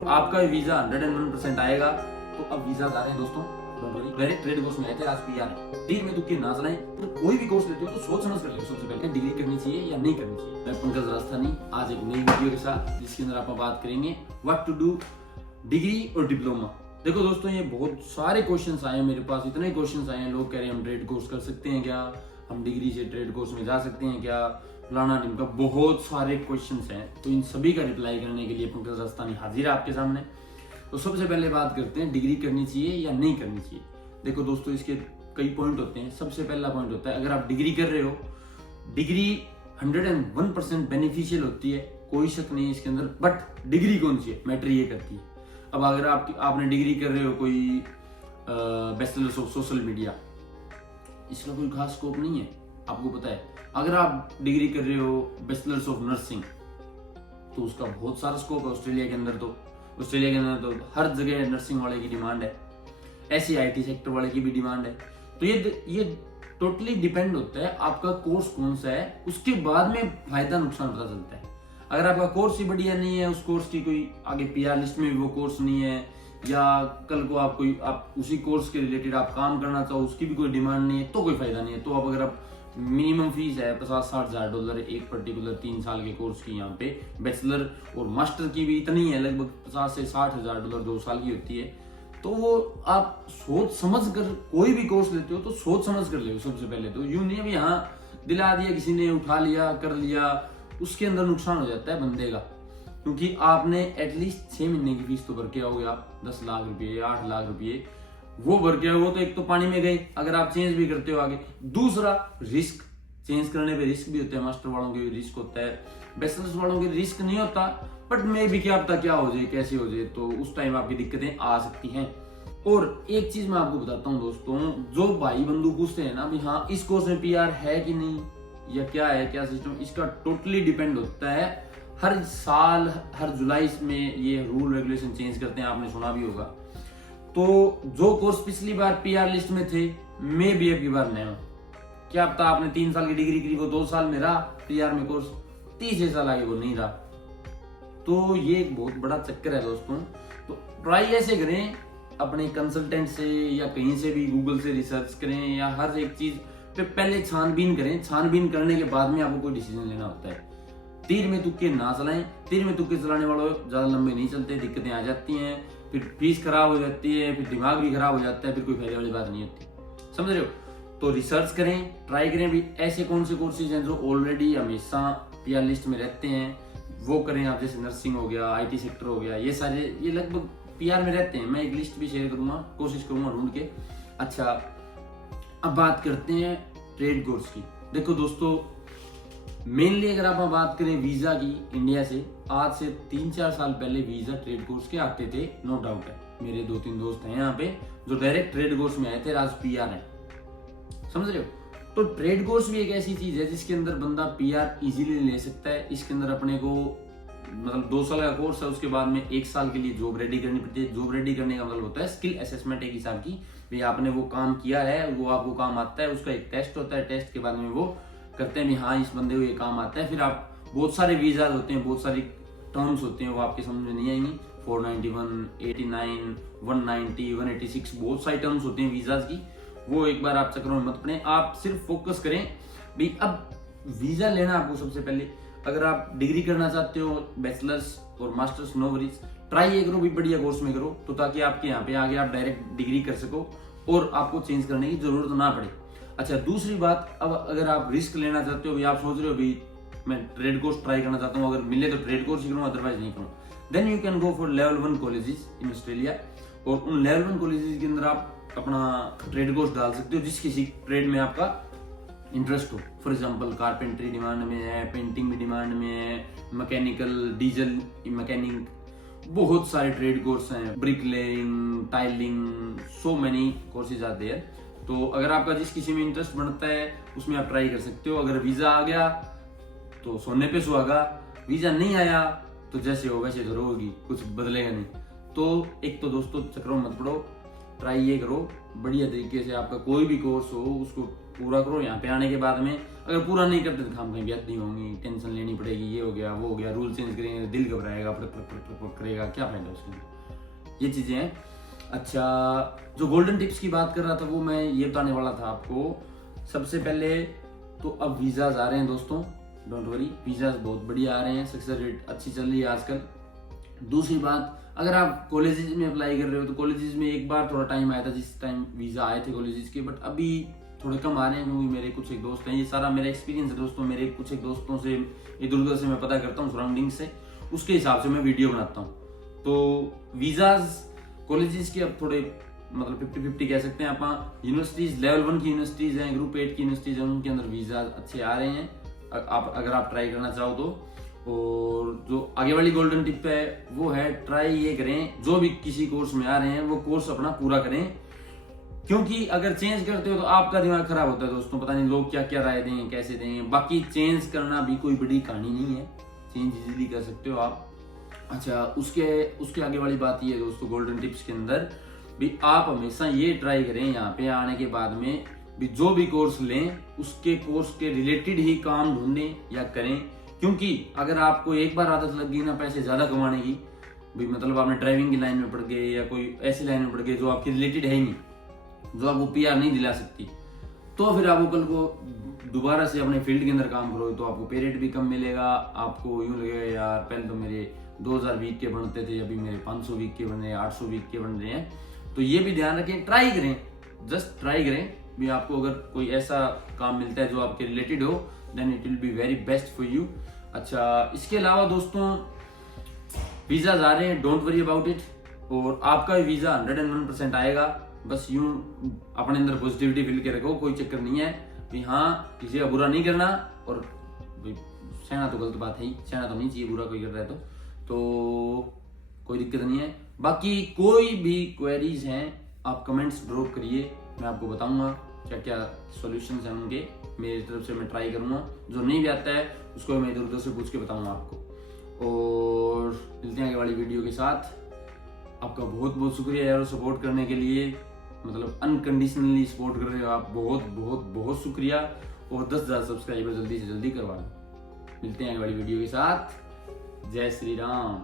आपका वीजा 101% आएगा। तो अब वीजा आ रहे हैं दोस्तों, डायरेक्ट ट्रेड कोर्स में आए थे, आज पीआर है। तीर में तुक्के ना चलाएं। तो कोई भी कोर्स लेते हो तो सोच समझ कर ले। सबसे पहले डिग्री करनी चाहिए या नहीं करनी चाहिए। मैं पंकज राजस्थानी आज एक नई वीडियो के साथ, जिसके अंदर आप बात करेंगे व्हाट टू डू डिग्री और डिप्लोमा। देखो दोस्तों, ये बहुत सारे क्वेश्चंस आए हैं मेरे पास, इतने क्वेश्चंस आए हैं। लोग कह रहे हैं हम ट्रेड कोर्स कर सकते हैं क्या, हम डिग्री से ट्रेड कोर्स में जा सकते हैं क्या, फलाना ढिमका, बहुत सारे क्वेश्चंस हैं। तो इन सभी का रिप्लाई करने के लिए पंकज राजस्थानी हाजिर है आपके सामने। तो सबसे पहले बात करते हैं डिग्री करनी चाहिए या नहीं करनी चाहिए। देखो दोस्तों, इसके कई पॉइंट होते हैं। सबसे पहला पॉइंट होता है, अगर आप डिग्री कर रहे हो, डिग्री 101% बेनिफिशियल होती है, कोई शक नहीं है इसके अंदर। बट डिग्री कौन सी है, मैटर ये करती है। अब अगर आपने डिग्री कर रहे हो कोई बैचलर्स ऑफ सोशल मीडिया, इसका कोई खास स्कोप नहीं है, आपको पता है। अगर आप डिग्री कर रहे हो बैचलर्स ऑफ नर्सिंग, तो उसका बहुत सारा स्कोप है ऑस्ट्रेलिया के अंदर। तो ऑस्ट्रेलिया के अंदर तो हर जगह नर्सिंग वाले की डिमांड है, ऐसी आईटी सेक्टर वाले की भी डिमांड है। तो ये टोटली डिपेंड होता है आपका कोर्स कौन सा है, उसके बाद में फायदा नुकसान पता चलता है। अगर आपका कोर्स ही बढ़िया नहीं है, उस कोर्स की कोई आगे पीआर लिस्ट में भी वो कोर्स नहीं है, या कल को आप उसी कोर्स के रिलेटेड आप काम करना चाहो, उसकी भी कोई डिमांड नहीं है, तो कोई फायदा नहीं है। तो अगर आप मिनिमम फीस है $50-60,000 एक पर्टिकुलर 3 साल के कोर्स की, यहाँ पे बैचलर और मास्टर की भी इतनी है, लगभग $50,000 से $60,000 2 साल की होती है। तो वो आप सोच समझ कर कोई भी कोर्स लेते हो तो सोच समझ कर ले। सबसे पहले तो यूं नहीं अभी हाँ दिला दिया किसी ने, उठा लिया कर लिया, उसके अंदर नुकसान हो जाता है बंदे का। क्योंकि आपने एटलीस्ट 6 महीने की फीस तो भर के आओगे आप, 10 लाख रुपये 8 लाख रुपये वो भर के, वो तो एक तो पानी में गए। अगर आप चेंज भी करते हो आगे, दूसरा रिस्क, चेंज करने पे रिस्क भी होता है। मास्टर वालों के रिस्क होता है, बैचलर्स वालों के रिस्क नहीं होता, बट मे भी क्या पता क्या हो जाए, कैसे हो जाए, तो उस टाइम आपकी दिक्कतें आ सकती हैं। और एक चीज मैं आपको बताता हूँ दोस्तों, जो भाई बंधु पूछते हैं ना भी हाँ इस कोर्स में पीआर है कि नहीं, या क्या है क्या सिस्टम, इसका टोटली डिपेंड होता है। हर साल हर जुलाई में ये रूल रेगुलेशन चेंज करते हैं, आपने सुना भी होगा। तो जो कोर्स पिछली बार पीआर लिस्ट में थे, मैं भी अब की बार नया हूं। क्या पता आपने 3 साल की डिग्री की, वो 2 साल में रहा पीआर में कोर्स, 30 साल आगे वो नहीं रहा। तो ये एक बहुत बड़ा चक्कर है दोस्तों। तो ट्राई ऐसे करें, अपने कंसल्टेंट से या कहीं से भी गूगल से रिसर्च करें, या हर एक चीज पे पहले छानबीन करें। छानबीन करने के बाद में आपको कोई डिसीजन लेना होता है। तीर में तुक्के ना चलाएं। तीर में तुक्के चलाने वालों ज्यादा लंबे नहीं चलते, दिक्कतें आ जाती हैं, फिर फीस खराब हो जाती है, फिर दिमाग भी खराब हो जाता है, फिर कोई फायदे वाली बात नहीं होती। समझ रहे हो? तो रिसर्च करें, ट्राई करें भी ऐसे कौन से कोर्सेज हैं जो ऑलरेडी हमेशा पीआर लिस्ट में रहते हैं, वो करें आप। जैसे नर्सिंग हो गया, आईटी सेक्टर हो गया, ये सारे ये लगभग पीआर में रहते हैं। मैं एक लिस्ट भी शेयर करूंगा, कोशिश करूंगा ढूंढ के। अच्छा, अब बात करते हैं ट्रेड कोर्स की। देखो दोस्तों, मेनली अगर आप बात करें वीजा की, इंडिया से आज से 3-4 साल पहले वीजा ट्रेड कोर्स के आते थे, नो डाउट है। मेरे 2-3 दोस्त हैं यहाँ पे जो डायरेक्ट ट्रेड कोर्स में आए थे, आज पीआर है। समझ रहे हो? तो ट्रेड कोर्स भी एक ऐसी चीज है जिसके अंदर बंदा पीआर इजीली ले सकता है। इसके अंदर अपने को मतलब 2 साल का कोर्स है, उसके बाद में 1 साल के लिए जॉब रेडी करनी पड़ती है। जॉब रेडी करने का मतलब होता है स्किल असेसमेंट, एक हिसाब की भाई आपने वो काम किया है, वो आपको काम आता है, उसका एक टेस्ट होता है। टेस्ट के बाद में वो करते हैं भी हाँ इस बंदे को ये काम आता है। फिर आप बहुत सारे वीजा होते हैं, बहुत सारी टर्म्स होते हैं, वो आपके समझ में नहीं आएंगी। 491, 89, 190, 186, बहुत सारी टर्म्स होती हैं वीजाज की। वो एक बार आप चक्रों में मत पड़े, आप सिर्फ फोकस करें भाई। अब वीजा लेना आपको सबसे पहले, अगर आप डिग्री करना चाहते हो, बैचलर्स और मास्टर्स, नो वरीज, ट्राई ये करो भी बढ़िया कोर्स में करो, तो ताकि आपके यहाँ पे आगे आप डायरेक्ट डिग्री कर सको और आपको चेंज करने की जरूरत ना पड़े। अच्छा, दूसरी बात, अब अगर आप रिस्क लेना चाहते हो, भी आप सोच रहे हो भी मैं ट्रेड कोर्स ट्राई करना चाहता हूँ, अगर मिले तो ट्रेड कोर्स ही करूँ, अदरवाइज नहीं करूँ, then you can go for level 1 colleges in Australia. और उन लेवल 1 कॉलेजेस के अंदर आप अपना ट्रेड कोर्स डाल सकते हो, जिस किसी ट्रेड में आपका इंटरेस्ट हो। फॉर एग्जांपल कारपेंट्री डिमांड में है, पेंटिंग भी डिमांड में है, मैकेनिकल, डीजल मैकेनिक, बहुत सारे ट्रेड कोर्स हैं, bricklaying, tiling, so many courses are there. तो अगर आपका जिस किसी में इंटरेस्ट बनता है उसमें आप ट्राई कर सकते हो। अगर वीजा आ गया तो सोने पे सुहागा, वीजा नहीं आया तो जैसे हो वैसे तो रहोगी, कुछ बदलेगा नहीं। तो एक तो दोस्तों चक्रों में मत पड़ो, ट्राई ये करो बढ़िया तरीके से, आपका कोई भी कोर्स हो उसको पूरा करो। यहाँ पे आने के बाद में अगर पूरा नहीं करते तो हम कहीं बेइज्जती होंगी, टेंशन लेनी पड़ेगी, ये हो गया वो हो गया, रूल चेंज करेंगे, दिल घबराएगा, फटक फटक फटक फटक करेगा, क्या फायदा उसके, ये चीजें हैं। अच्छा, जो गोल्डन टिप्स की बात कर रहा था वो मैं ये बताने वाला था आपको। सबसे पहले तो अब वीजाज आ रहे हैं दोस्तों, डोंट वरी, वीजाज बहुत बढ़िया आ रहे हैं, सक्सेस रेट अच्छी चल रही है आजकल। दूसरी बात, अगर आप कॉलेजेस में अप्लाई कर रहे हो तो कॉलेजेस में एक बार थोड़ा टाइम आया था जिस टाइम वीजा आए थे कॉलेजेस के, बट अभी थोड़े कम आ रहे हैं क्योंकि मेरे कुछ एक दोस्त हैं, ये सारा मेरा एक्सपीरियंस है दोस्तों, मेरे कुछ एक दोस्तों से इधर उधर से मैं पता करता हूँ, सराउंडिंग से, उसके हिसाब से मैं वीडियो बनाता हूँ। तो वीजाज कॉलेजेस के अब थोड़े मतलब 50-50 कह सकते हैं आप। यूनिवर्सिटीज लेवल 1 की यूनिवर्सिटीज हैं, ग्रुप 8 की यूनिवर्सिटीज हैं, उनके अंदर वीजा अच्छे आ रहे हैं आप अगर आप ट्राई करना चाहो तो। और जो आगे वाली गोल्डन टिप है वो है ट्राई ये करें, जो भी किसी कोर्स में आ रहे हैं वो कोर्स अपना पूरा करें, क्योंकि अगर चेंज करते हो तो आपका दिमाग खराब होता है दोस्तों, पता नहीं लोग क्या क्या राय देंगे, कैसे देंगे। बाकी चेंज करना भी कोई बड़ी कहानी नहीं है, चेंज इजीली कर सकते हो आप। अच्छा, उसके आगे वाली बात ये है दोस्तों, गोल्डन टिप्स के अंदर भी आप हमेशा ये ट्राई करें यहाँ पे आने के बाद में भी जो भी कोर्स लें उसके कोर्स के रिलेटेड ही काम ढूंढें या करें, क्योंकि अगर आपको एक बार आदत लग गई ना पैसे ज्यादा कमाने की, भाई मतलब आपने ड्राइविंग की लाइन में पड़ गए या कोई ऐसी लाइन में पड़ गए जो आपकी रिलेटेड है ही नहीं, जो आपको PR नहीं दिला सकती, तो फिर आपको कल को दोबारा से अपने फील्ड के अंदर काम करो तो आपको पे रेट भी कम मिलेगा। आपको यूं लगेगा यार पहले तो मेरे 2000 वीक के बनते थे, अभी मेरे 500 वीक के बन रहे हैं, 800 वीक के बन रहे हैं। तो ये भी ध्यान रखें, ट्राई करें, जस्ट ट्राई करें भी। आपको अगर कोई ऐसा काम मिलता है जो आपके रिलेटेड हो then it will be very best for you. अच्छा, इसके अलावा दोस्तों वीजा आ रहे हैं, डोंट वरी अबाउट इट, और आपका वीजा 101% आएगा। बस यूं अपने अंदर पॉजिटिविटी फील के रखो, कोई चक्कर नहीं है भी हाँ किसी का बुरा नहीं करना, और सहना तो गलत बात है ही, सहना तो नहीं चाहिए बुरा कोई कर रहा है तो कोई दिक्कत नहीं है। बाकी कोई भी क्वेरीज हैं आप कमेंट्स ड्रॉप करिए, मैं आपको बताऊंगा क्या क्या सॉल्यूशंस हैं उनके, मेरी तरफ से मैं ट्राई करूंगा। जो नहीं भी आता है उसको मैं इधर उधर से पूछ के बताऊंगा आपको। और मिलते हैं आगे वाली वीडियो के साथ। आपका बहुत बहुत शुक्रिया यार सपोर्ट करने के लिए, मतलब अनकंडीशनली सपोर्ट कर रहे हो आप, बहुत बहुत बहुत शुक्रिया। और 10,000 सब्सक्राइबर जल्दी से जल्दी करवा लो। मिलते हैं आगे वाली वीडियो के साथ। जय श्री राम।